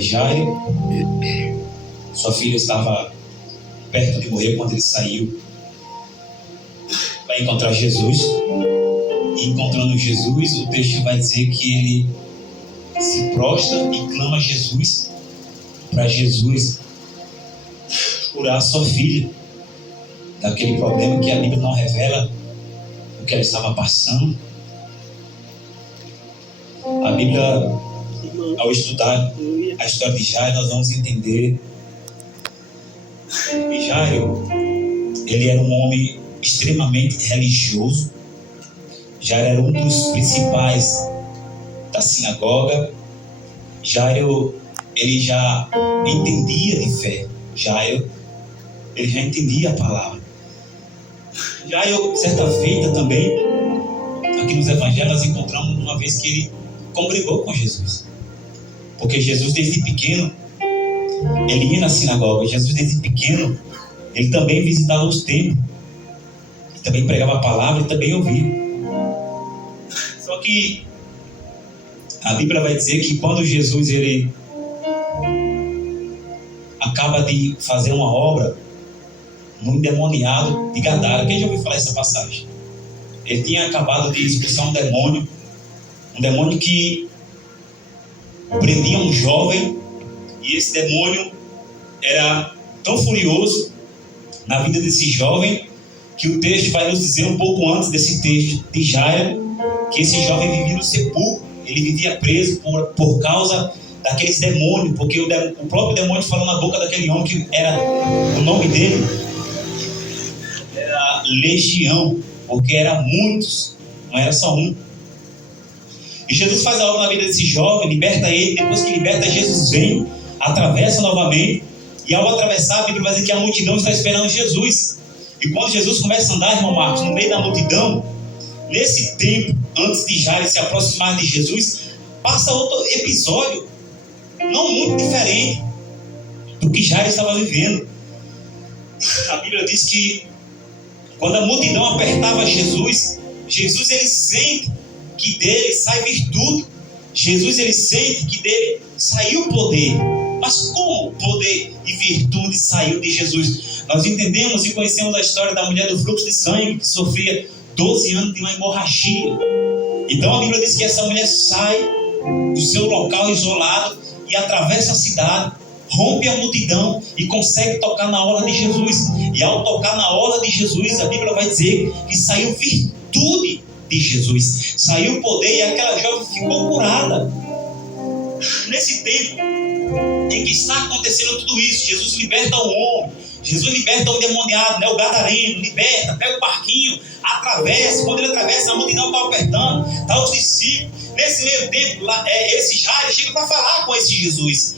Jairo, sua filha estava perto de morrer quando ele saiu para encontrar Jesus. E encontrando Jesus, o texto vai dizer que ele se prostra e clama a Jesus, para Jesus curar sua filha daquele problema que a Bíblia não revela o que ela estava passando. A Bíblia, ao estudar a história de Jairo, nós vamos entender que Jairo, ele era um homem extremamente religioso. Jairo era um dos principais da sinagoga. Jairo, ele já entendia de fé. Jairo, ele já entendia a palavra. Jairo, certa feita também, aqui nos evangelhos, nós encontramos uma vez que ele congregou com Jesus. Porque Jesus, desde pequeno, ele ia na sinagoga. Jesus, desde pequeno, ele também visitava os templos. Ele também pregava a palavra e também ouvia. Só que a Bíblia vai dizer que quando Jesus ele acaba de fazer uma obra no endemoniado de Gadara. Quem já ouviu falar essa passagem? Ele tinha acabado de expulsar um demônio que prendia um jovem, e esse demônio era tão furioso na vida desse jovem que o texto vai nos dizer um pouco antes desse texto de Jairo que esse jovem vivia no sepulcro. Ele vivia preso por causa daqueles demônios, porque o próprio demônio falou na boca daquele homem que era o nome dele era Legião, porque eram muitos, não era só um. E Jesus faz a obra na vida desse jovem, liberta ele. Depois que liberta, Jesus vem, atravessa novamente, e ao atravessar, a Bíblia vai dizer que a multidão está esperando Jesus. E quando Jesus começa a andar, irmão Marcos, no meio da multidão, nesse tempo, antes de Jairo se aproximar de Jesus, passa outro episódio, não muito diferente do que Jairo estava vivendo. A Bíblia diz que quando a multidão apertava Jesus, Jesus ele sente que dele sai virtude. Jesus ele sente que dele saiu poder. Mas como poder e virtude saiu de Jesus? Nós entendemos e conhecemos a história da mulher do fluxo de sangue, que sofria 12 anos de uma hemorragia. Então a Bíblia diz que essa mulher sai do seu local isolado e atravessa a cidade, rompe a multidão e consegue tocar na orla de Jesus. E ao tocar na orla de Jesus, a Bíblia vai dizer que saiu virtude de Jesus, saiu poder, e aquela jovem ficou curada. Nesse tempo em que está acontecendo tudo isso, Jesus liberta o homem, Jesus liberta o endemoniado, o gadareno, liberta, pega o barquinho, atravessa. Quando ele atravessa, a multidão está apertando, está os discípulos. Nesse meio tempo, esse Jairo chega para falar com esse Jesus,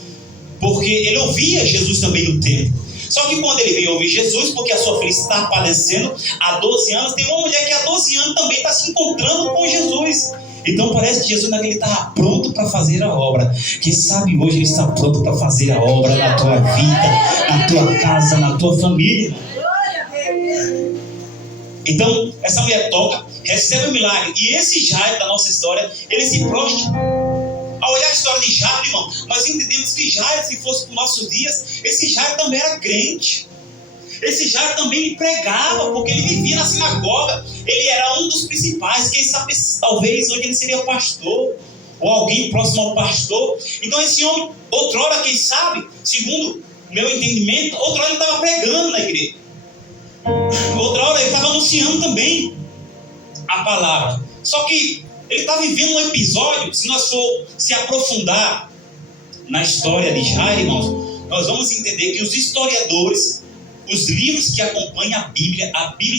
porque ele ouvia Jesus também no templo. Só que quando ele veio ouvir Jesus, porque a sua filha está padecendo há 12 anos, tem uma mulher que há 12 anos também está se encontrando com Jesus. Então parece que Jesus naquele estava pronto para fazer a obra. Quem sabe hoje ele está pronto para fazer a obra na tua vida, na tua casa, na tua família. Então essa mulher toca, recebe o milagre. E esse Jairo da nossa história, ele se prostra. Ao olhar a história de Jairo, irmão, nós entendemos que Jairo, se fosse para os nossos dias, esse Jairo também era crente. Esse Jairo também pregava, porque ele vivia na sinagoga. Ele era um dos principais, quem sabe, talvez hoje ele seria pastor, ou alguém próximo ao pastor. Então esse homem, outrora, quem sabe, segundo o meu entendimento, outrora ele estava pregando na igreja. Outrora ele estava anunciando também a palavra. Só que ele está vivendo um episódio. Se nós for se aprofundar na história de Jairo, irmãos, nós vamos entender que os historiadores, os livros que acompanham a Bíblia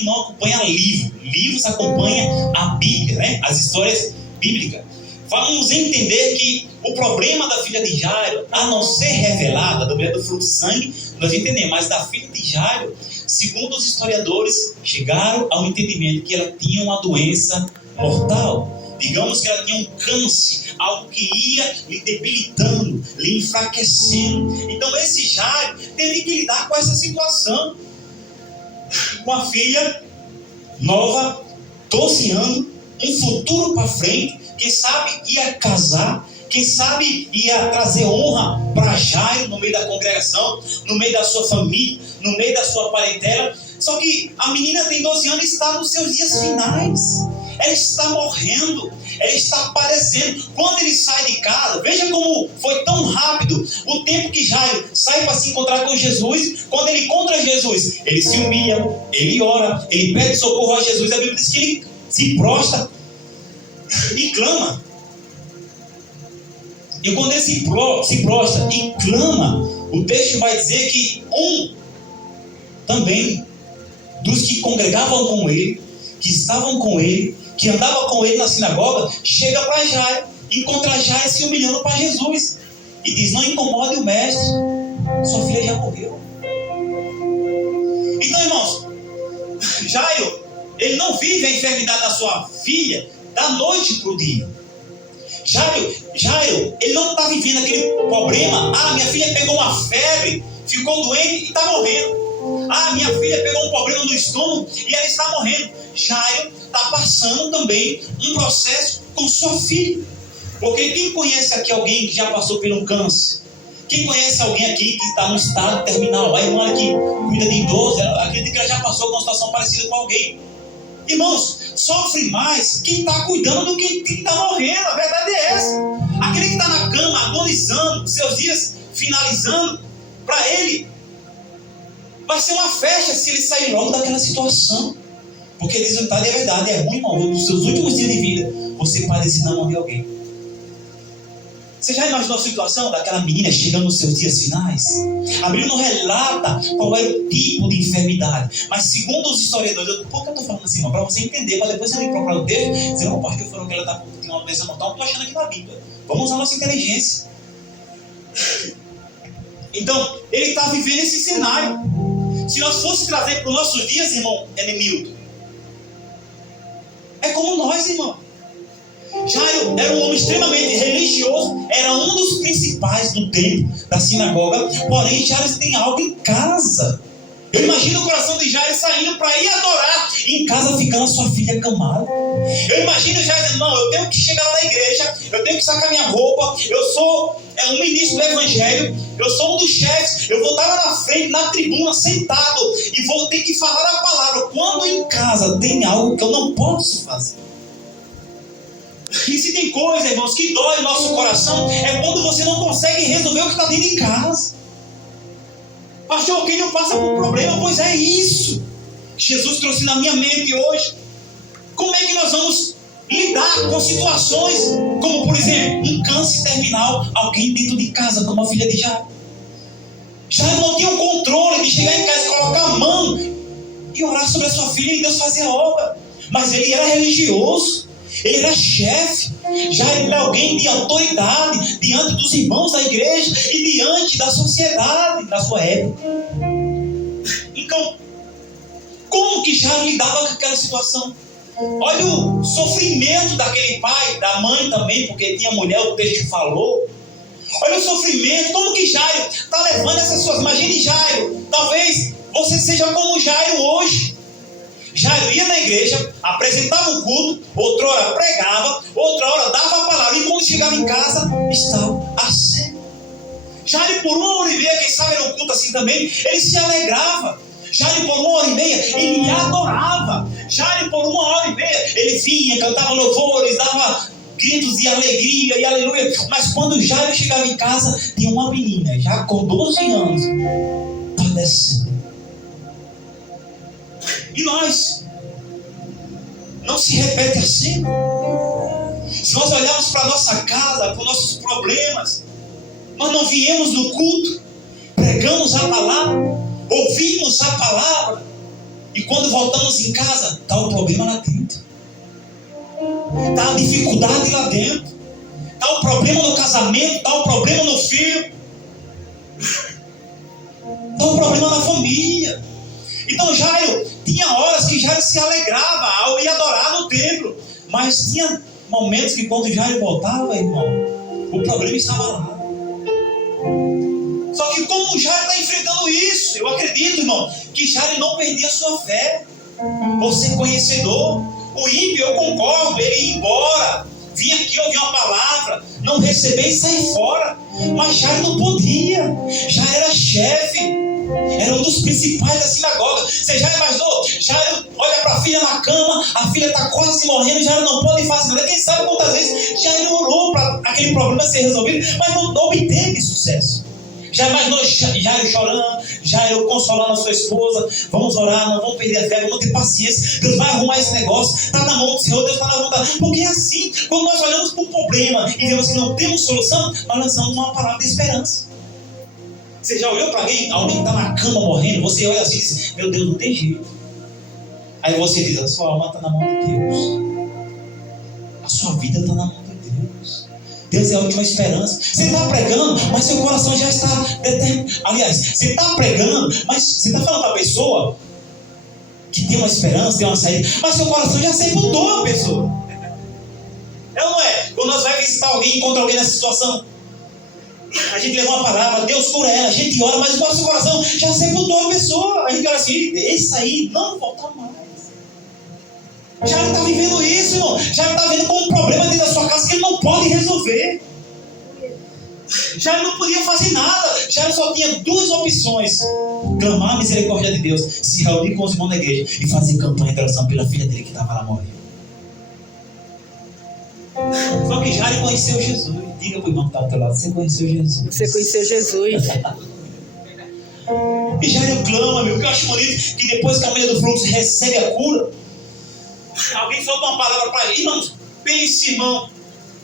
não acompanha livros acompanham a Bíblia, né? As histórias bíblicas. Vamos entender que o problema da filha de Jairo, a não ser revelada, da mulher do fluxo de sangue, nós entendemos, mas da filha de Jairo, segundo os historiadores, chegaram ao entendimento que ela tinha uma doença mortal. Digamos que ela tinha um câncer, algo que ia lhe debilitando, lhe enfraquecendo. Então esse Jairo teve que lidar com essa situação. Com a filha nova, 12 anos, um futuro para frente, quem sabe ia casar, quem sabe ia trazer honra para Jairo no meio da congregação, no meio da sua família, no meio da sua parentela. Só que a menina tem 12 anos e está nos seus dias finais. Ela está morrendo, ela está padecendo. Quando ele sai de casa, veja como foi tão rápido o tempo que Jairo sai para se encontrar com Jesus. Quando ele encontra Jesus, ele se humilha, ele ora, ele pede socorro a Jesus. A Bíblia diz que ele se prostra e clama. E quando ele se prostra e clama, o texto vai dizer que também dos que congregavam com ele, que estavam com ele, que andava com ele na sinagoga, chega para Jairo, encontra Jairo se humilhando para Jesus e diz: não incomode o mestre, sua filha já morreu. Então, irmãos, Jairo, ele não vive a enfermidade da sua filha da noite para o dia. Jairo, ele não está vivendo aquele problema: minha filha pegou uma febre, ficou doente e está morrendo. Minha filha pegou um problema no estômago e ela está morrendo. Jairo está passando também um processo com sua filha. Porque quem conhece aqui alguém que já passou por um câncer? Quem conhece alguém aqui que está no estado terminal? A irmã que cuida de idoso, ela acredita que ela já passou por uma situação parecida com alguém. Irmãos, sofre mais quem está cuidando do que quem está morrendo. A verdade é essa. Aquele que está na cama, agonizando, seus dias finalizando, para ele vai ser uma festa se ele sair logo daquela situação. Porque diz o ditado, é verdade, é ruim, irmão, nos seus últimos dias de vida, você padecer na mão de alguém. Você já imaginou a situação daquela menina chegando nos seus dias finais? A Bíblia não relata qual era o tipo de enfermidade, mas segundo os historiadores, por que eu estou falando assim, irmão? Para você entender, para depois você ir procurar o texto, dizer: não, o pastor falou que ela tinha uma doença mortal, não estou achando aqui na Bíblia. Vamos usar a nossa inteligência. Então, ele está vivendo esse cenário. Se nós fosse trazer para os nossos dias, irmão Enemildo, é como nós, irmão. Jairo era um homem extremamente religioso, era um dos principais do templo, da sinagoga. Porém, Jairo tem algo em casa. Eu imagino o coração de Jairo saindo para ir adorar, e em casa ficando a sua filha acamada. Eu imagino Jairo dizendo: não, eu tenho que chegar lá na igreja, eu tenho que sacar minha roupa, eu sou um ministro do evangelho, eu sou um dos chefes, eu vou estar lá na frente, na tribuna, sentado, e vou ter que falar a palavra. Quando em casa tem algo que eu não posso fazer. E se tem coisa, irmãos, que dói o nosso coração, é quando você não consegue resolver o que está dentro de casa. Pastor, quem não passa por problema? Pois é isso que Jesus trouxe na minha mente hoje. Como é que nós vamos lidar com situações como, por exemplo, um câncer terminal, alguém dentro de casa, como a filha de Jairo? Jairo não tinha o controle de chegar em casa e colocar a mão e orar sobre a sua filha e Deus fazer a obra. Mas ele era religioso, ele era chefe. Jairo era alguém de autoridade diante dos irmãos da igreja e diante da sociedade da sua época. Então, como que Jairo lidava com aquela situação? Olha o sofrimento daquele pai, da mãe também, porque tinha mulher, o texto falou. Olha o sofrimento, como que Jairo está levando essas suas... Imagine Jairo, talvez você seja como Jairo hoje. Jairo ia na igreja, apresentava o culto, outra hora pregava, outra hora dava a palavra, e quando chegava em casa, estava assim. Jairo, por 1h30, quem sabe era um culto assim também, ele se alegrava. Jairo, por 1h30, ele adorava. Jairo, por 1h30, ele vinha, cantava louvores, dava gritos de alegria e aleluia. Mas quando Jairo chegava em casa, tinha uma menina, já com 12 anos, padecendo. E nós? Não se repete assim? Se nós olharmos para a nossa casa, para os nossos problemas, nós não viemos no culto, pregamos a palavra, ouvimos a palavra, e quando voltamos em casa, está o problema lá dentro, está a dificuldade lá dentro, está o problema no casamento, está o problema no filho, está o problema na família. Então Jairo, tinha horas que Jairo se alegrava ao ir adorar no templo, mas tinha momentos que quando Jairo voltava, irmão, o problema estava lá. Só que como Jairo está enfrentando isso, eu acredito, irmão, que Jairo não perdia a sua fé. Por ser conhecedor, o ímpio, eu concordo, ele ia embora, vim aqui ouvir uma palavra, não receber e sair fora. Mas Jairo não podia. Jairo era chefe, era um dos principais da sinagoga. Você já imaginou? Jairo olha para a filha na cama, a filha está quase morrendo, Jairo não pode fazer nada. Quem sabe quantas vezes Jairo orou para aquele problema ser resolvido, mas não obteve sucesso. Já imaginou Jairo chorando, Jairo consolando a sua esposa? Vamos orar, não vamos perder a fé, vamos ter paciência. Deus vai arrumar esse negócio, está na mão do Senhor, Deus está na vontade. Porque é assim, quando nós olhamos para o problema e vemos que não temos solução, nós lançamos uma palavra de esperança. Você já olhou para alguém que está na cama morrendo? Você olha assim e diz: meu Deus, não tem jeito. Aí você diz: a sua alma está na mão de Deus, a sua vida está na mão de Deus. Deus é a última esperança. Você está pregando, mas seu coração já está determinado. Aliás, você está pregando, mas você está falando para a pessoa que tem uma esperança, tem uma saída, mas seu coração já sepultou a pessoa. É ou não é? Quando nós vamos visitar alguém, encontra alguém nessa situação, a gente leva uma palavra, Deus cura ela, a gente ora, mas o nosso coração já sepultou a pessoa. A gente olha assim: esse aí não volta mais. Já está vivendo isso, irmão. Já está vendo como um problema dentro da sua casa que ele não pode resolver. Já não podia fazer nada. Já só tinha duas opções: clamar a misericórdia de Deus, se reunir com os irmãos da igreja e fazer campanha de oração pela filha dele que estava lá morrendo. Só que Jairo conheceu Jesus. Diga para o irmão que está ao teu lado: você conheceu Jesus. Você conheceu Jesus. E Jairo clama, meu. O que eu acho bonito que depois que a mulher do fluxo recebe a cura, alguém solta uma palavra para ele: irmão, pense, irmão,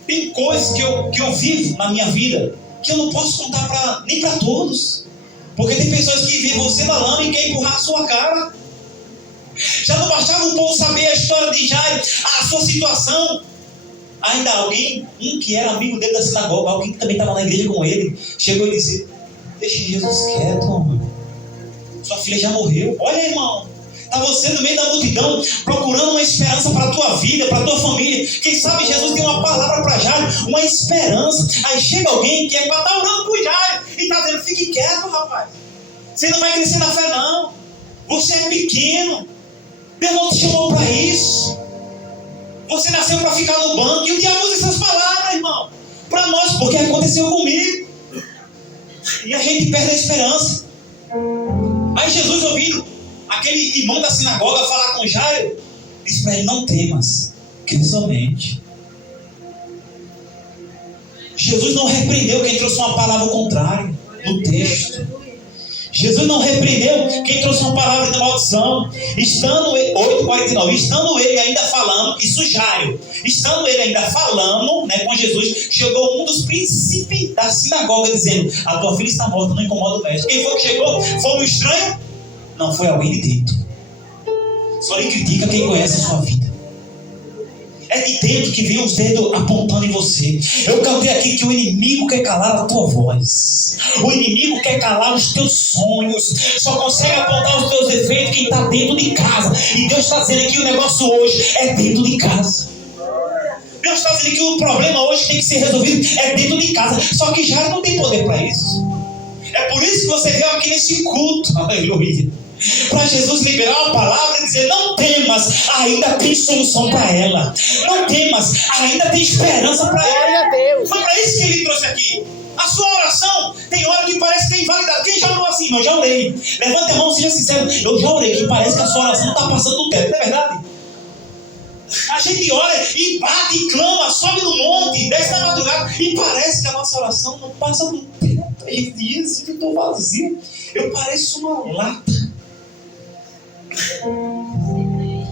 tem coisas que eu vivo na minha vida que eu não posso contar nem para todos, porque tem pessoas que veem você na lama e querem empurrar a sua cara. Já não bastava o povo saber a história de Jairo, a sua situação. Ainda alguém, que era amigo dele da sinagoga, alguém que também estava na igreja com ele, chegou e disse: deixe Jesus quieto, mano. Sua filha já morreu. Olha, irmão, está você no meio da multidão, procurando uma esperança para a tua vida, para a tua família. Quem sabe Jesus tem uma palavra para Jairo, uma esperança. Aí chega alguém que é para estar orando por Jairo e está dizendo: fique quieto, rapaz. Você não vai crescer na fé, não. Você é pequeno. Deus não te chamou para isso. Você nasceu para ficar no banco. E o diabo usa essas palavras, irmão, para nós, porque aconteceu comigo. E a gente perde a esperança. Aí Jesus, ouvindo aquele irmão da sinagoga falar com Jairo, disse para ele: não temas, crê somente. Jesus não repreendeu quem trouxe uma palavra contrária no texto. Jesus não repreendeu quem trouxe uma palavra de maldição. Estando 8:49, estando ele ainda falando, isso Jairo, estando ele ainda falando, com Jesus, chegou um dos príncipes da sinagoga dizendo: a tua filha está morta, não incomoda o mestre. Quem foi que chegou? Foi um estranho? Não, foi alguém de dentro. Só lhe critica quem conhece a sua vida. É de dentro que vem os dedos apontando em você. Eu cantei aqui que o inimigo quer calar a tua voz. O inimigo quer calar os teus sonhos. Só consegue apontar os teus defeitos quem está dentro de casa. E Deus está dizendo que o negócio hoje é dentro de casa. Deus está dizendo que o problema hoje tem que ser resolvido é dentro de casa. Só que já não tem poder para isso. É por isso que você veio aqui nesse culto. Aleluia. Para Jesus liberar uma palavra e dizer: não temas, ainda tem solução para ela. Não temas, ainda tem esperança para ela. Foi para isso que ele trouxe aqui. A sua oração tem hora que parece que é invalidada. Quem já orou assim? Eu já orei. Levanta a mão, seja sincero: eu já orei, que parece que a sua oração está passando do teto. Não é verdade? A gente ora e bate e clama, sobe no monte, desce na madrugada e parece que a nossa oração não passa do teto. A gente diz: eu estou vazio, eu pareço uma lata.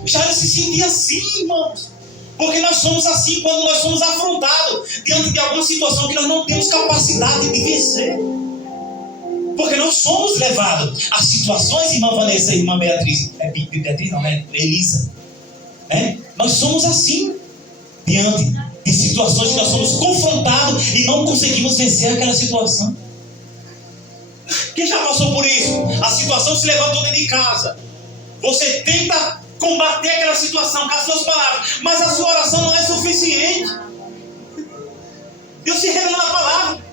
Jairo se sentia assim, irmãos, porque nós somos assim quando nós somos afrontados diante de alguma situação que nós não temos capacidade de vencer, porque nós somos levados a situações, irmã Vanessa e irmã Beatriz, Beatriz não, Elisa, nós somos assim diante de situações que nós somos confrontados e não conseguimos vencer aquela situação. Quem já passou por isso? A situação se levantou dentro de casa. Você tenta combater aquela situação com as suas palavras, mas a sua oração não é suficiente. Deus se revela na palavra.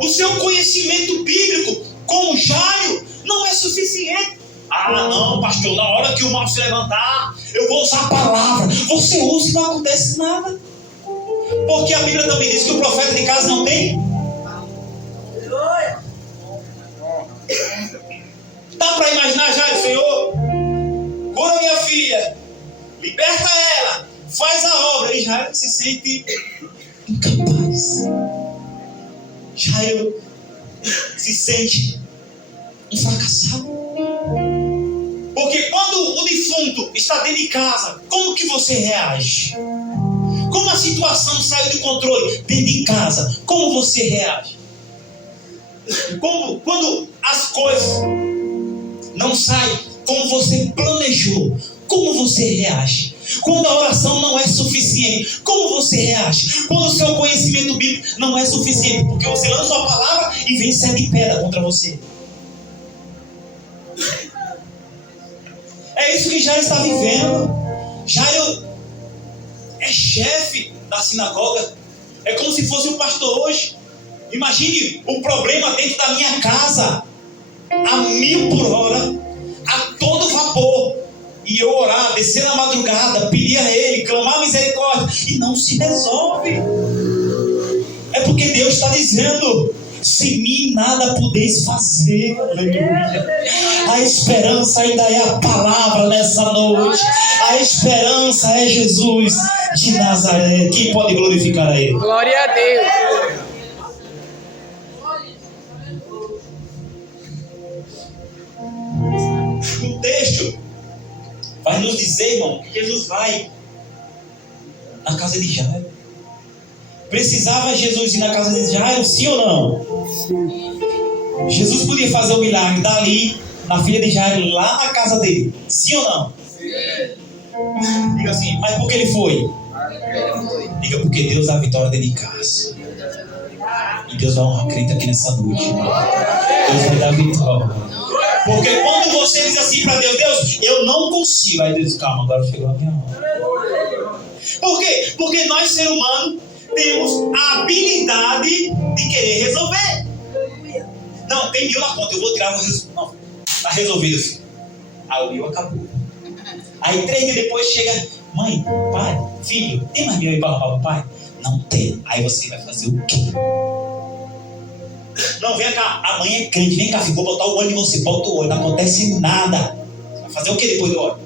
O seu conhecimento bíblico, como Jairo, não é suficiente. Ah, não, pastor, na hora que o mal se levantar, eu vou usar a palavra. Você usa e não acontece nada. Porque a Bíblia também diz que o profeta de casa não tem. Dá para imaginar já, Senhor, cura minha filha, liberta ela, faz a obra. E Jairo se sente incapaz. Jairo se sente um fracassado. Porque quando o defunto está dentro de casa, como que você reage? Como a situação saiu de controle dentro de casa, como você reage? Quando as coisas não saem como você planejou, como você reage? Quando a oração não é suficiente, como você reage? Quando o seu conhecimento bíblico não é suficiente, porque você lança a palavra e vem sete pedra contra você. É isso que Jairo está vivendo. Jairo é chefe da sinagoga. É como se fosse um pastor hoje. Imagine o problema dentro da minha casa, a 1000 por hora, a todo vapor. E eu orar, descer na madrugada, pedir a Ele, clamar misericórdia, e não se resolve. É porque Deus está dizendo: sem mim nada podeis fazer. Aleluia. A esperança ainda é a palavra nessa noite. A esperança é Jesus de Nazaré. Quem pode glorificar a Ele? Glória a Deus. O texto vai nos dizer, irmão, que Jesus vai na casa de Jairo. Precisava Jesus ir na casa de Jairo, sim ou não? Sim. Jesus podia fazer o milagre dali, na filha de Jairo, lá na casa dele, sim ou não? Sim. Diga assim, mas por que ele foi? Diga, porque Deus dá a vitória dentro de casa. E Deus vai honrar a crente aqui nessa noite. Deus vai dar a vitória. Porque quando você diz assim para Deus: Deus, eu não consigo. Aí Deus, calma, agora chegou a minha hora. Por quê? Porque nós, ser humano, temos a habilidade de querer resolver. Não, tem 1000 na conta, eu vou tirar, não, tá resolvido, filho. Aí o 1000 acabou. Aí 3 dias depois chega: mãe, pai, filho, tem mais 1000 aí para arrumar o pai? Não tem. Aí você vai fazer o quê? Não, vem cá, a mãe é crente, vem cá, filho, vou botar o olho em você, bota o olho, não acontece nada. Vai fazer o que depois do olho?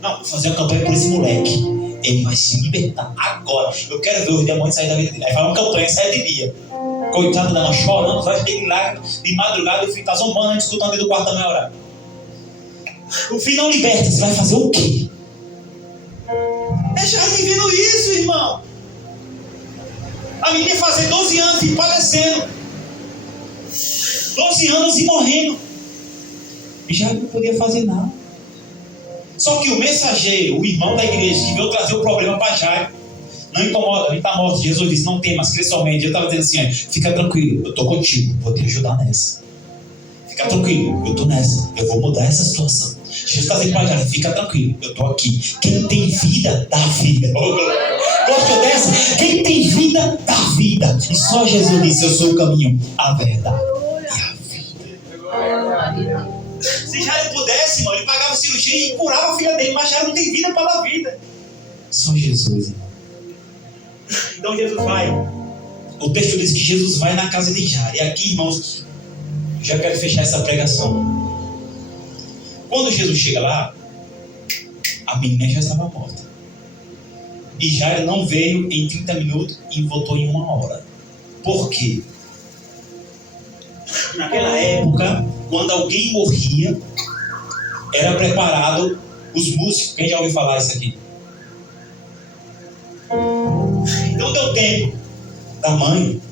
Não, vou fazer uma campanha por esse moleque. Ele vai se libertar agora. Eu quero ver os demônios sair da vida dele. Aí faz uma campanha 7 dias. Coitado dela chorando, vai ter lá de madrugada, o filho tá zombando, escutando dentro do quarto da meia hora. O filho não liberta, você vai fazer o quê? Deixa ele vivendo isso, irmão. A menina ia fazer 12 anos e falecendo. 12 anos e morrendo. E já não podia fazer nada. Só que o mensageiro, o irmão da igreja, que veio trazer o problema para Jairo, não incomoda, ele está morto. Jesus disse: não tem, mas crê somente. Ele estava dizendo assim: fica tranquilo, eu estou contigo, vou te ajudar nessa. Fica tranquilo, eu estou nessa, eu vou mudar essa situação. Jesus está dizendo para Jairo: fica tranquilo, eu estou aqui. Quem tem vida, dá vida. Gosto dessa? Quem tem vida, dá vida. E só Jesus disse: eu sou o caminho, a verdade e a vida. Se Jairo pudesse, irmão, ele pagava cirurgia e curava a filha dele, mas Jairo não tem vida para dar vida. Só Jesus, irmão. Então Jesus vai. O texto diz que Jesus vai na casa de Jairo. E aqui, irmãos, já quero fechar essa pregação. Quando Jesus chega lá, a menina já estava morta. E Jairo não veio em 30 minutos e voltou em 1 hora. Por quê? Naquela época, quando alguém morria, era preparado os músicos. Quem já ouviu falar isso aqui? Então deu tempo da mãe,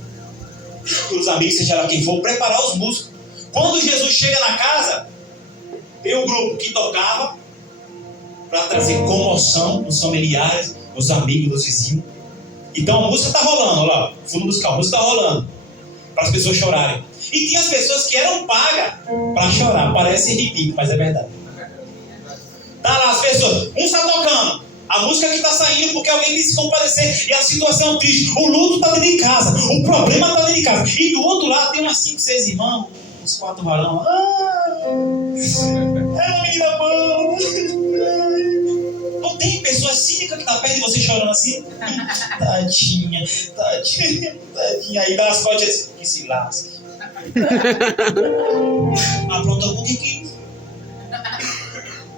dos amigos, seja lá quem for, preparar os músicos. Quando Jesus chega na casa, tem um grupo que tocava para trazer comoção nos familiares, nos amigos, nos vizinhos. Então a música está rolando, olha lá, fundo musical, a música está rolando, para as pessoas chorarem. E tinha as pessoas que eram pagas para chorar. Parece ridículo, mas é verdade. Tá lá as pessoas, um está tocando a música que está saindo porque alguém quis se compadecer e a situação é triste. O luto está dentro de casa, o problema está dentro de casa. E do outro lado tem umas 5, 6 irmãos, uns 4 varão. É uma menina boa. Chica que tá perto de você chorando assim. Tadinha. Aí dá as costas assim, que se lasque. Aprontou com o que?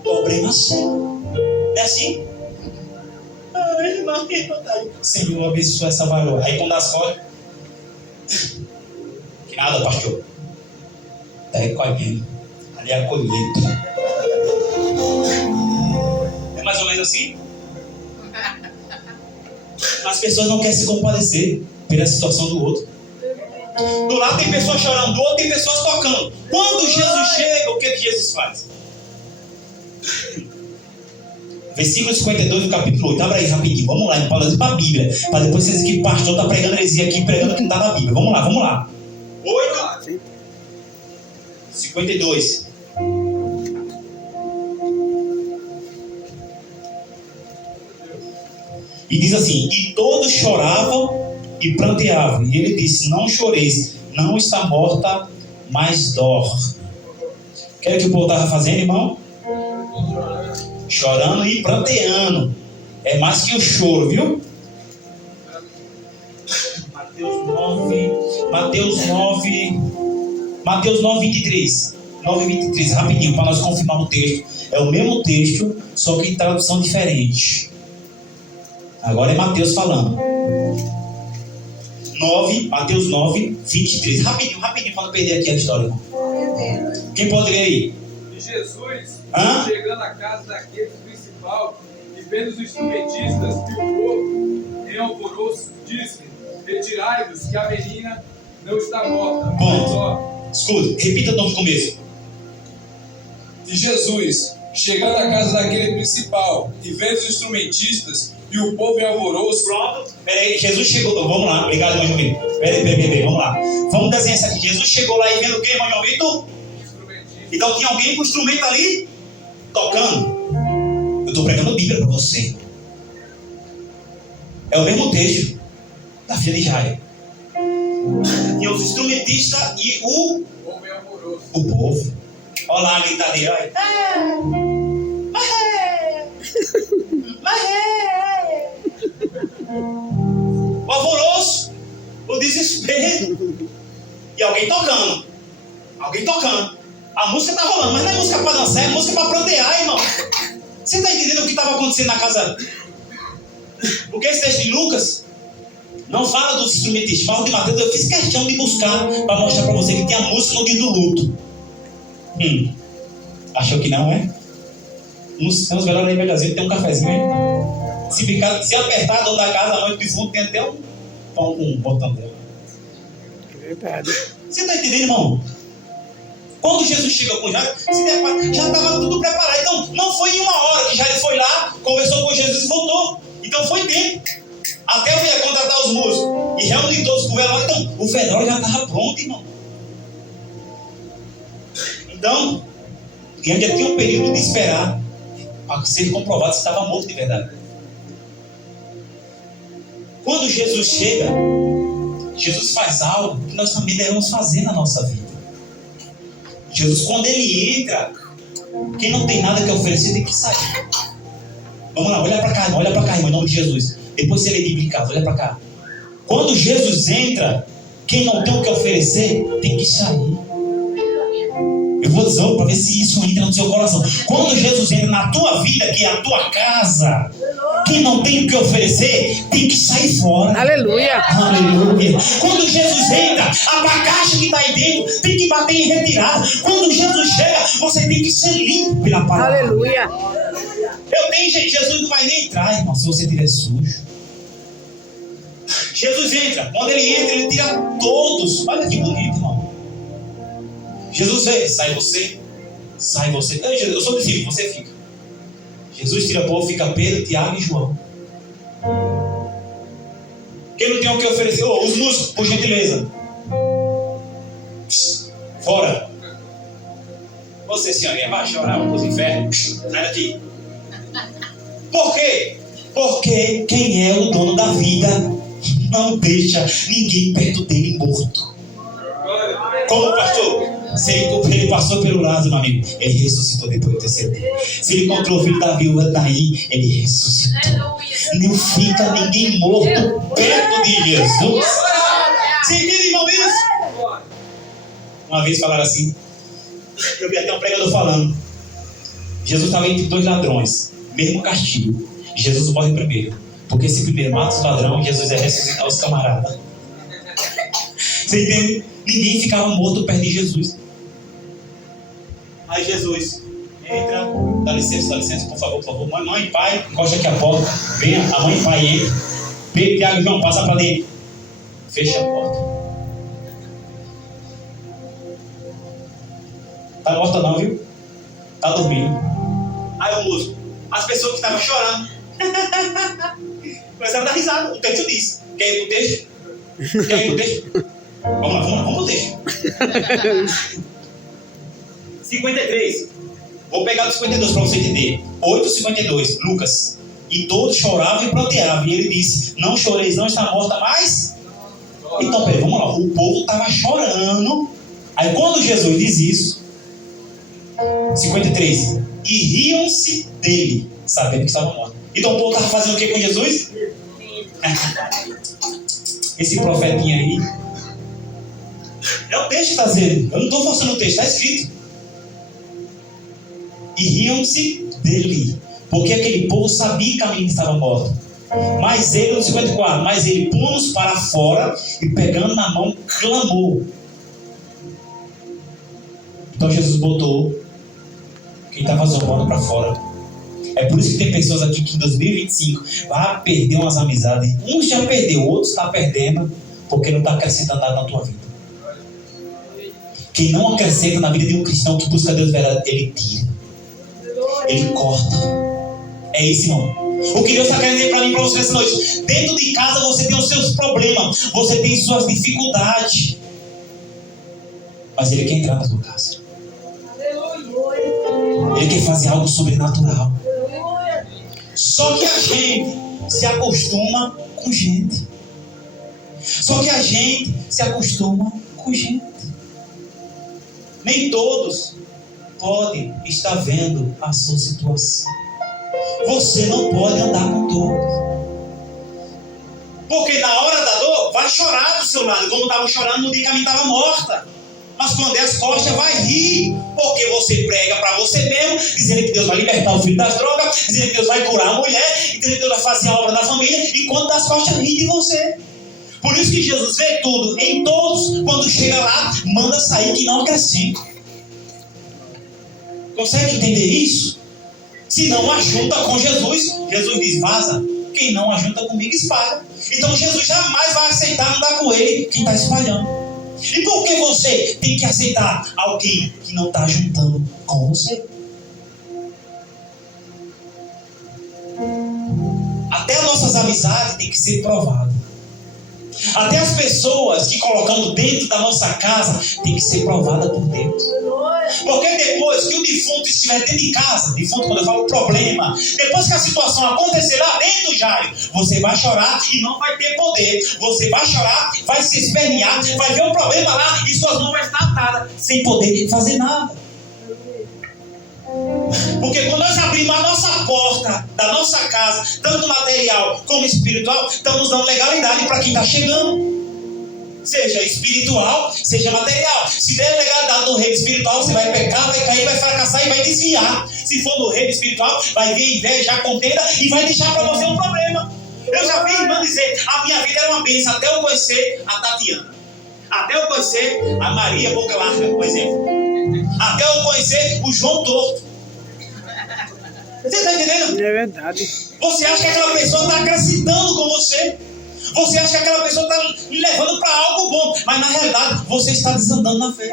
Problema seu. É assim? Ai, irmão, Senhor, abençoa essa varoa. Aí quando dá as costas. Que nada, pastor. É colhendo. Ali é a colheita. É mais ou menos assim? As pessoas não querem se compadecer pela situação do outro. Do lado tem pessoas chorando, do outro tem pessoas tocando. Quando Jesus chega, o que Jesus faz? Versículo 52 do capítulo 8. Abra aí rapidinho. Vamos lá, para a Bíblia. Para depois vocês dizem que o pastor está pregando heresia aqui, pregando que não está na Bíblia. Vamos lá. 8, 52. E diz assim: e todos choravam e pranteavam. E ele disse: não choreis, não está morta, mas dorme. O que é que o povo estava fazendo, irmão? Chorando e pranteando. É mais que o choro, viu? Mateus 9, 23. 9, 23, rapidinho, para nós confirmar o texto. É o mesmo texto, só que em tradução diferente. Agora é Mateus falando. Mateus 9, 23. Rapidinho, para não perder aqui a história, irmão. Quem pode ler aí? E Jesus, chegando à casa daquele principal, e vendo os instrumentistas e o povo em alvoroço, disse: retirai-vos, que a menina não está morta. Bom, escuta, repita do começo. E Jesus, chegando à casa daquele principal, e vendo os instrumentistas e o povo em alvoroço. Pronto, peraí, Jesus chegou. Vamos lá, obrigado, irmão João Vitor. Peraí, vamos lá. Vamos desenhar isso aqui. Jesus chegou lá e vendo o que, irmão João Vitor? Então tinha alguém com o instrumento ali tocando. Eu estou pregando Bíblia para você. É o mesmo texto da filha de Jairo. Tinha os instrumentistas e o povo. Olha lá a gritadeira. O alvoroço, o desespero. E alguém tocando. A música está rolando, mas não é música para dançar, é música para prantear, irmão. Você está entendendo o que estava acontecendo na casa? Porque esse texto de Lucas não fala dos instrumentistas, fala de Mateus. Eu fiz questão de buscar para mostrar para você que tem a música no dia do luto. Achou que não, é? Uns melhores aí, melhorzinho, tem um cafezinho aí. Se apertar a dor da casa, a noite de fundo, tem até um pão com um botão dela. Verdade. Você está entendendo, irmão? Quando Jesus chega com Jairo, já estava tudo preparado. Então, não foi em uma hora que Jairo foi lá, conversou com Jesus e voltou. Então, foi tempo. Até eu ia contratar os músicos e reunir todos com o velório. Então, o velório já estava pronto, irmão. Então, ainda tinha um período de esperar para ser comprovado se estava morto de verdade. Quando Jesus chega, Jesus faz algo que nós também devemos fazer na nossa vida. Jesus, quando ele entra, quem não tem nada que oferecer tem que sair. Vamos lá, olha para cá, irmão, em nome de Jesus. Depois você lê bíblica, olha para cá. Quando Jesus entra, quem não tem o que oferecer tem que sair. Eu vou dizer para ver se isso entra no seu coração. Quando Jesus entra na tua vida, que é a tua casa, quem não tem o que oferecer tem que sair fora. Aleluia. Aleluia. Quando Jesus entra, a caixa que está aí dentro tem que bater em retirada. Quando Jesus chega, você tem que ser limpo pela palavra. Aleluia. Eu tenho gente, Jesus não vai nem entrar, irmão, se você estiver sujo. Jesus entra, quando ele entra, ele tira todos. Olha que bonito, irmão. Jesus vê, sai você. Eu sou discípulo, você fica. Jesus tira o povo, fica Pedro, Tiago e João. Quem não tem o que oferecer? Os músicos, por gentileza. Fora. Você, senhorinha, vai chorar, vamos para os infernos. Sai daqui. Por quê? Porque quem é o dono da vida não deixa ninguém perto dele morto. Como, pastor? Se ele passou pelo Lázaro, meu amigo, ele ressuscitou depois do terceiro dia. Se ele encontrou o filho da viúva daí, ele ressuscitou. Não fica ninguém morto perto de Jesus. Você entende, irmão, isso? Uma vez falaram assim, eu vi até um pregador falando, Jesus estava entre dois ladrões, mesmo castigo. Jesus morre primeiro, porque se primeiro mata os ladrões, Jesus ia ressuscitar os camaradas. Você entende? Ninguém ficava morto perto de Jesus. Aí Jesus entra, dá licença, por favor. Mãe, pai, encosta aqui a porta. Venha, a mãe e pai entra. Pedro, Tiago e João, passa para dentro. Fecha a porta. Tá morta não, viu? Tá dormindo. Aí o moço, as pessoas que estavam chorando começaram a dar risada. O texto diz. Quer ir pro texto? Vamos pro texto. 53. Vou pegar o 52 para você entender. 8:52, Lucas. E todos choravam e pranteavam. E ele disse: não choreis, não está morta mais. Então, peraí, vamos lá. O povo estava chorando. Aí quando Jesus diz isso, 53, e riam-se dele, sabendo que estava morto. Então o povo estava fazendo o que com Jesus? Esse profetinha aí. É o texto que está dizendo. Eu não estou forçando o texto, está escrito. E riam-se dele, porque aquele povo sabia que a menina estava morta. Mas ele, no 54, mas ele pôs-nos para fora e pegando na mão, clamou. Então Jesus botou quem estava zombando para fora. É por isso que tem pessoas aqui que em 2025 vai perder umas amizades. Uns já perdeu, outros está perdendo porque não está acrescentando nada na tua vida. Quem não acrescenta na vida de um cristão que busca Deus verdadeiro, ele tira, ele corta. É isso, irmão. O que Deus está querendo dizer para mim e para você essa noite: dentro de casa você tem os seus problemas, você tem suas dificuldades, mas Ele quer entrar na sua casa. Ele quer fazer algo sobrenatural. Só que a gente se acostuma com gente. Nem todos podem estar vendo a sua situação. Você não pode andar com todos. Porque na hora da dor, vai chorar do seu lado. Como estava chorando no dia que a minha estava morta. Mas quando é as costas, vai rir. Porque você prega para você mesmo, dizendo que Deus vai libertar o filho das drogas, dizendo que Deus vai curar a mulher, dizendo que Deus vai fazer a obra da família, e quando das costas, ri de você. Por isso que Jesus vê tudo em todos. Quando chega lá, manda sair que não acrescenta. Consegue entender isso? Se não ajunta com Jesus, Jesus diz: vaza. Quem não ajunta comigo, espalha. Então Jesus jamais vai aceitar andar com ele quem está espalhando. E por que você tem que aceitar alguém que não está juntando com você? Até as nossas amizades têm que ser provadas. Até as pessoas que colocamos dentro da nossa casa têm que ser provadas por Deus. Porque depois que o defunto estiver dentro de casa, defunto quando eu falo problema, depois que a situação acontecer lá dentro, Jairo, você vai chorar e não vai ter poder. Você vai chorar, vai se espernear, vai ver um problema lá e suas mãos vão estar atadas, sem poder fazer nada. Porque quando nós abrimos a nossa porta da nossa casa, tanto material como espiritual, estamos dando legalidade para quem está chegando. Seja espiritual, seja material. Se der legalidade no reino espiritual, você vai pecar, vai cair, vai fracassar e vai desviar. Se for no reino espiritual, vai vir inveja, contenda e vai deixar para você um problema. Eu já vi irmã dizer: a minha vida era uma bênção até eu conhecer a Tatiana, até eu conhecer a Maria Boca Larga, por exemplo, até eu conhecer o João Torto. Você está entendendo? É verdade. Você acha que aquela pessoa está acrescentando com você? Você acha que aquela pessoa está lhe levando para algo bom, mas na realidade você está desandando na fé.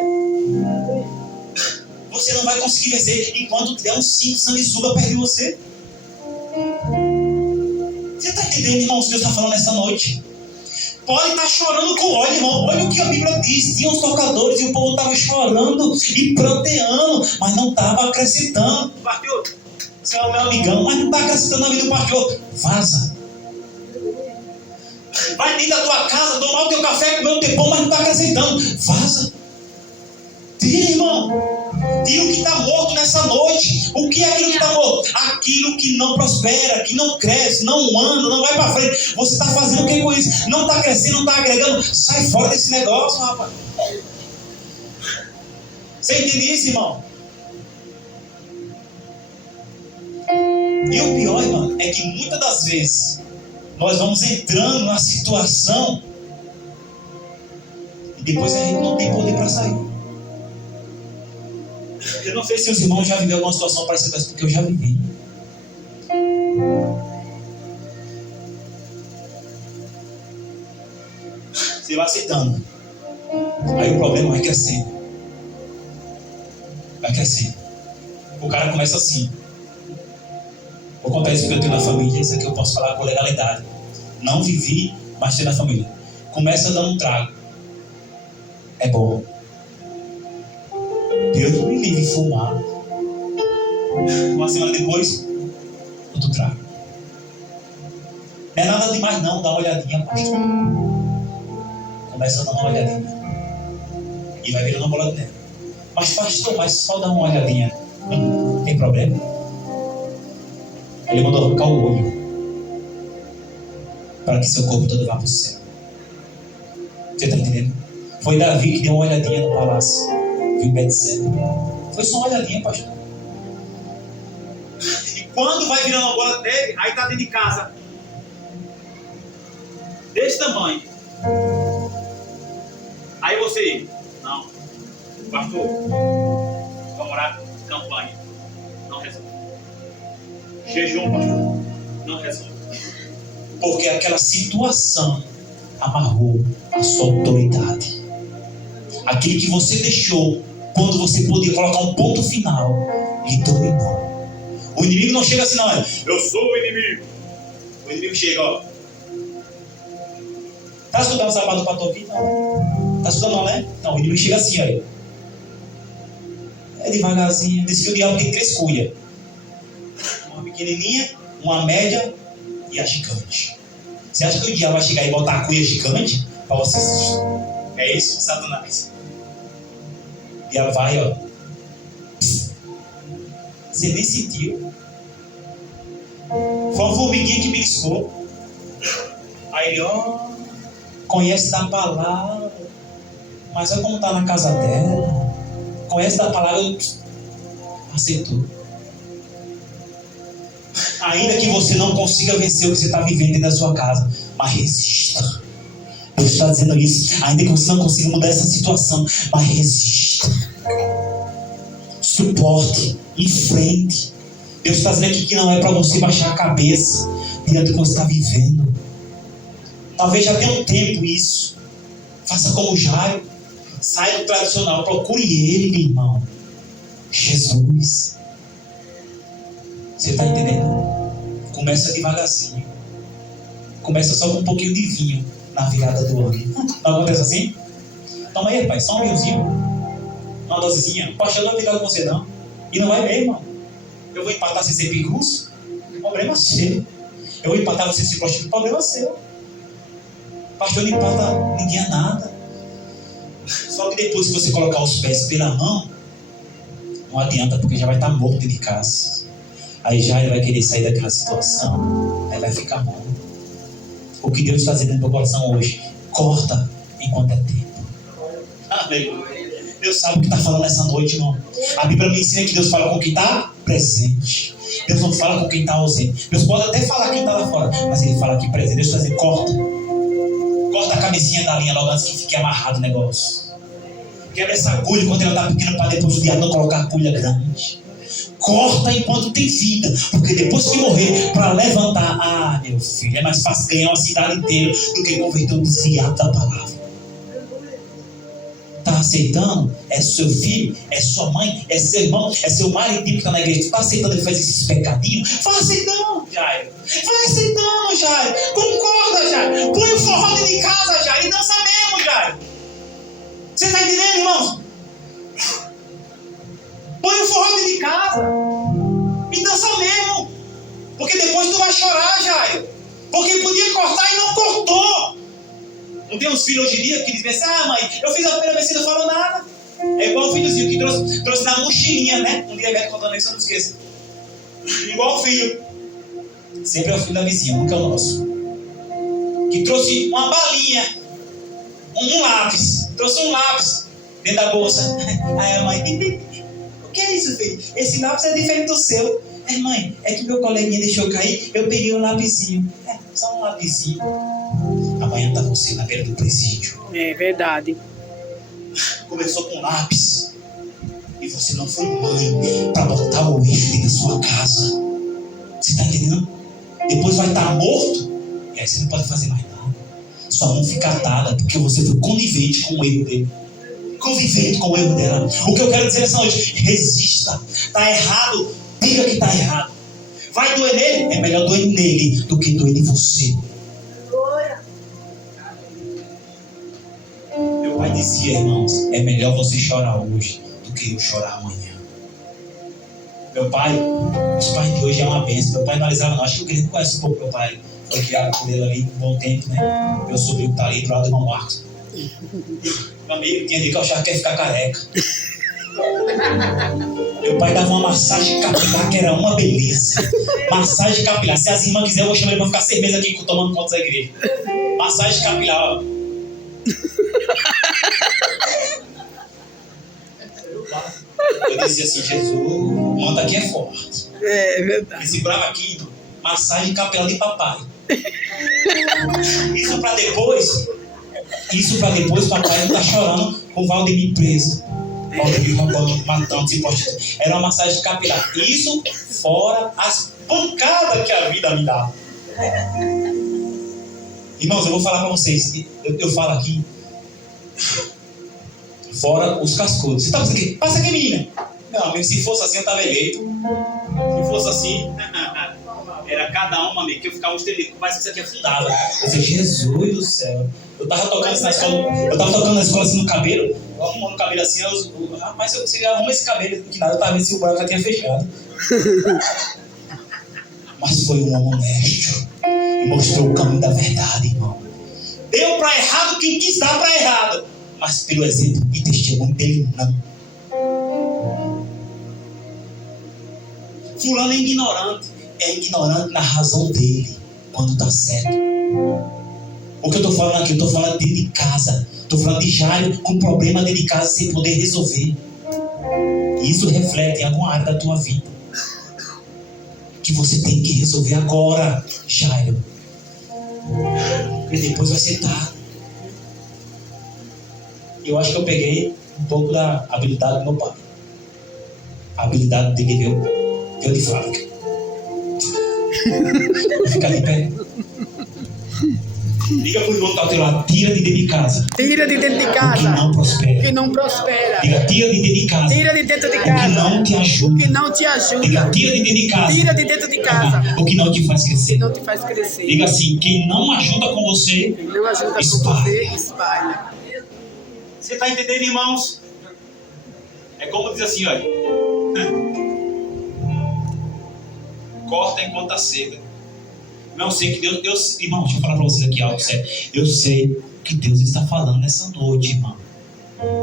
Você não vai conseguir vencer enquanto tiver uns 5 sanguessugas perto de você. Você está entendendo, irmão, o que Deus está falando nessa noite? Pode estar chorando com óleo, irmão. Olha o que a Bíblia diz. Tinha uns tocadores e o povo estava chorando e pranteando, mas não estava acrescentando. Pastor, você é o meu amigão, mas não está acrescentando na vida do pastor. Vaza. Vai dentro da tua casa, tomar o teu café, comer o teu pão, mas não está acrescentando. Vaza. dele, irmão. Tira o que está morto nessa noite. O que é aquilo que está morto? Aquilo que não prospera, que não cresce, não anda, não vai para frente. Você está fazendo o que com isso? Não está crescendo, não está agregando. Sai fora desse negócio, rapaz. Você entende isso, irmão? E o pior, irmão, é que muitas das vezes nós vamos entrando na situação e depois a gente não tem poder para sair. Eu não sei se os irmãos já viveram alguma situação parecida com essa, porque eu já vivi. Você vai aceitando. Aí o problema vai crescendo. Vai crescendo. O cara começa assim. Vou contar isso que eu tenho na família. Isso aqui eu posso falar com legalidade. Não vivi, mas tenho na família. Começa dando um trago. É bom. Deus me livre de fumar. Uma semana depois, outro trago. Não é nada demais não, dá uma olhadinha, pastor. Começa a dar uma olhadinha. E vai virando uma bola de neve. Mas pastor, mas só dá uma olhadinha. Tem problema? Ele mandou arrancar o olho. Para que seu corpo todo vá para o céu. Você está entendendo? Foi Davi que deu uma olhadinha no palácio. Viu Betseba. Foi só uma olhadinha, pastor. E quando vai virando uma bola de neve, aí está dentro de casa. Desse tamanho. Aí você, não, pastor, vamos orar, campanha, não resolve. Jejum, pastor, não resolve. Porque aquela situação amarrou a sua autoridade. Aquilo que você deixou, quando você podia colocar um ponto final, lhe dominou. O inimigo não chega assim, não, é, eu sou o inimigo. O inimigo chega, ó. Tá estudando o sapato para tua vida? Não. Tá estudando não, né? Não, o inimigo chega assim, ó. É devagarzinho. Diz que o diabo tem 3 cuias. Uma pequenininha, uma média e a gigante. Você acha que o diabo vai chegar e botar a cuia gigante para você assistir? É isso, Satanás. O diabo vai, ó. Você nem sentiu. Foi uma formiguinha que beliscou. Aí ele, ó. Conhece da palavra, mas olha como está na casa dela. Conhece da palavra, aceitou. Ainda que você não consiga vencer o que você está vivendo dentro da sua casa, mas resista. Deus está dizendo isso. Ainda que você não consiga mudar essa situação, mas resista. Suporte, enfrente. Deus está dizendo aqui que não é para você baixar a cabeça diante do que você está vivendo. Talvez já tenha um tempo isso. Faça como Jairo. Saia do tradicional. Procure ele, meu irmão. Jesus. Você está entendendo? Começa devagarzinho. Começa só com um pouquinho de vinho na virada do ano. Não acontece assim? Toma aí, pai. Só um vinhozinho. Uma dosezinha. Pastor, não vai ligar com você, não. E não vai mesmo, irmão. Eu vou empatar você ser picuço. Problema seu. Eu vou empatar você ser prostituto. Problema seu. Pastor, não empata ninguém a nada. Só que depois que você colocar os pés pela mão, não adianta, porque já vai estar morto dentro de casa. Aí já ele vai querer sair daquela situação. Aí vai ficar mal. O que Deus está fazendo no meu coração hoje, corta enquanto é tempo. Aleluia. Deus sabe o que está falando nessa noite, irmão. A Bíblia me ensina que Deus fala com quem está presente. Deus não fala com quem está ausente. Deus pode até falar quem está lá fora, mas Ele fala aqui presente. Deus está dizendo, corta. Corta a cabecinha da linha logo antes que fique amarrado o negócio. Quebra essa agulha enquanto ela está pequena para depois o diabo não colocar a agulha grande. Corta enquanto tem vida, porque depois que morrer, para levantar, ah, meu filho, é mais fácil ganhar uma cidade inteira do que converter um desviado da palavra. Está aceitando? É seu filho, é sua mãe, é seu irmão, é seu marido que está na igreja. Está aceitando ele fazer esses pecadinhos? Vai aceitando, Jairo. Vai aceitando, Jairo. Concorda, Jairo. Põe o forró dentro de casa, Jairo, e dança mesmo, Jairo. Você está entendendo, irmão? Põe o forró dentro de casa e dança mesmo. Porque depois tu vai chorar, Jairo. Porque podia cortar e não cortou. Não tem uns filhos hoje em dia que dizem assim, ah, mãe, eu fiz a primeira vez e não falou nada. É igual o filhozinho que trouxe na mochilinha, né? Um dia velho contando isso, eu não esqueço. Igual o filho. Sempre é o filho da vizinha, nunca é o nosso. Que trouxe uma balinha, um lápis. Trouxe um lápis dentro da bolsa. Aí a mãe, o que é isso, filho? Esse lápis é diferente do seu. Mãe, é que meu coleguinha deixou cair, eu peguei um lapisinho. Só um lapisinho. Amanhã tá você na beira do presídio. É verdade. Começou com lápis. E você não foi mãe para botar o eixo dentro da sua casa. Você tá entendendo? Depois vai estar morto. E aí você não pode fazer mais nada. Sua mão fica atada porque você foi conivente com o erro dele. Convivente com o erro dela. O que eu quero dizer essa noite: resista. Tá errado, diga que tá errado. Vai doer nele? É melhor doer nele do que doer em você. Meu pai dizia, irmãos, é melhor você chorar hoje do que eu chorar amanhã. Meu pai, os pais de hoje é uma bênção. Meu pai não analisava, não. Acho que o Grêmio conhece um pouco meu pai. Foi criado por ele ali um bom tempo, né? Meu sobrinho tá ali do lado do irmão Marcos. Meu amigo tinha de que eu achava que ia ficar careca. Meu pai dava uma massagem capilar que era uma beleza. Massagem capilar. Se as irmãs quiserem, eu vou chamar ele pra ficar 6 meses aqui tomando conta da igreja. Massagem capilar, ó. Eu dizia assim: Jesus, o manto aqui é forte. É verdade. Ele segurava aqui, massagem capilar de papai. Isso pra depois papai não tá chorando com o Valdemir preso. Valdemir roubando, matando, se postando. Era uma massagem capilar. Isso fora as pancadas que a vida me dá. Irmãos, eu vou falar pra vocês. Eu falo aqui. Fora os cascudos. Você tá pensando aqui? Passa aqui, menina. Não, amigo, se fosse assim eu tava eleito. Se fosse assim, era cada uma, amigo, que eu ficava estrelido, mas que isso aqui afundava. Eu disse, Jesus do céu. Eu tava tocando na escola assim no cabelo, eu arrumando o cabelo assim, rapaz, você arruma esse cabelo que nada, eu tava vendo se o buraco já tinha fechado. Mas foi um homem honesto e mostrou o caminho da verdade, irmão. Deu pra errado quem quis dar pra errado, mas pelo exemplo e testemunho dele, não. Fulano é ignorante na razão dele, quando está certo. O que eu estou falando aqui, eu estou falando dentro de casa. Estou falando de Jairo com problema dentro de casa sem poder resolver. E isso reflete em alguma área da tua vida que você tem que resolver agora, Jairo. E depois vai ser tarde. Eu acho que eu peguei um pouco da habilidade do meu pai. A habilidade dele veio de fábrica. Fica de pé. Diga pro irmão que tá ao teu lado: tira de dentro de casa. Tira de dentro de casa. O que não prospera. Que não prospera. Diga: tira de dentro de casa. Tira de dentro de O casa. que não te ajuda. O que não te ajuda. Diga: tira de dentro de casa. Tira de dentro de casa. O que não te faz Que crescer. não te faz crescer. Diga assim: quem não ajuda com você, Quem não ajuda com espalha. você, espalha. Você está entendendo, irmãos? É como diz assim, olha. Corta enquanto está cedo. Não sei que Deus, irmão, deixa eu falar para vocês aqui algo sério. Eu sei que Deus está falando nessa noite, irmão.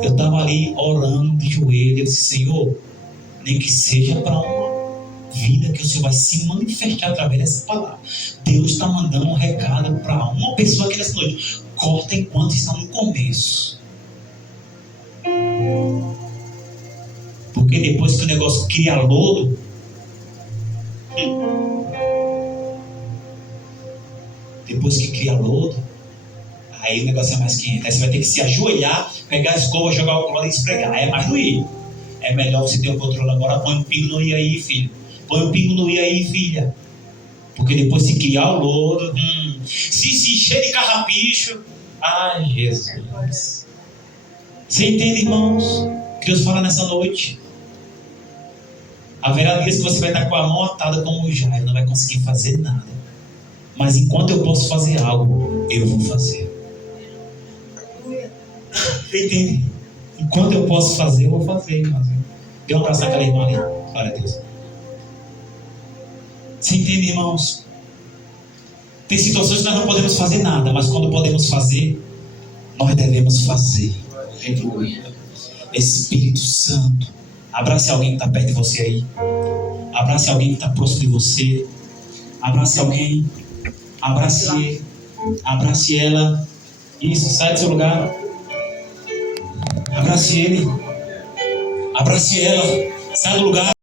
Eu estava ali orando de joelho. Eu disse: Senhor, nem que seja para uma vida que o Senhor vai se manifestar através dessa palavra. Deus está mandando um recado para uma pessoa aqui nessa noite. Corta enquanto está no começo. Porque depois que o negócio cria lodo, depois que cria lodo, aí o negócio é mais quente. Aí você vai ter que se ajoelhar, pegar a escova, jogar o cloro e esfregar. Aí é mais doído. É melhor você ter o controle agora. Põe um pingo no i aí, filho. Põe um pingo no i aí, filha. Porque depois se criar o lodo, se encher de carrapicho, ai, Jesus. Você entende, irmãos? Que Deus fala nessa noite. Haverá dias que você vai estar com a mão atada como o Jairo, não vai conseguir fazer nada. Mas enquanto eu posso fazer algo, eu vou fazer. Você entende? Enquanto eu posso fazer, eu vou fazer, irmãos. Dê um abraço naquela irmã ali. Glória a Deus. Você entende, irmãos? Tem situações que nós não podemos fazer nada, mas quando podemos fazer, nós devemos fazer. Espírito Santo. Abrace alguém que está perto de você aí. Abrace alguém que está próximo de você. Abrace alguém. Abrace ele. Abrace ela. Isso, sai do seu lugar. Abrace ele. Abrace ela. Sai do lugar.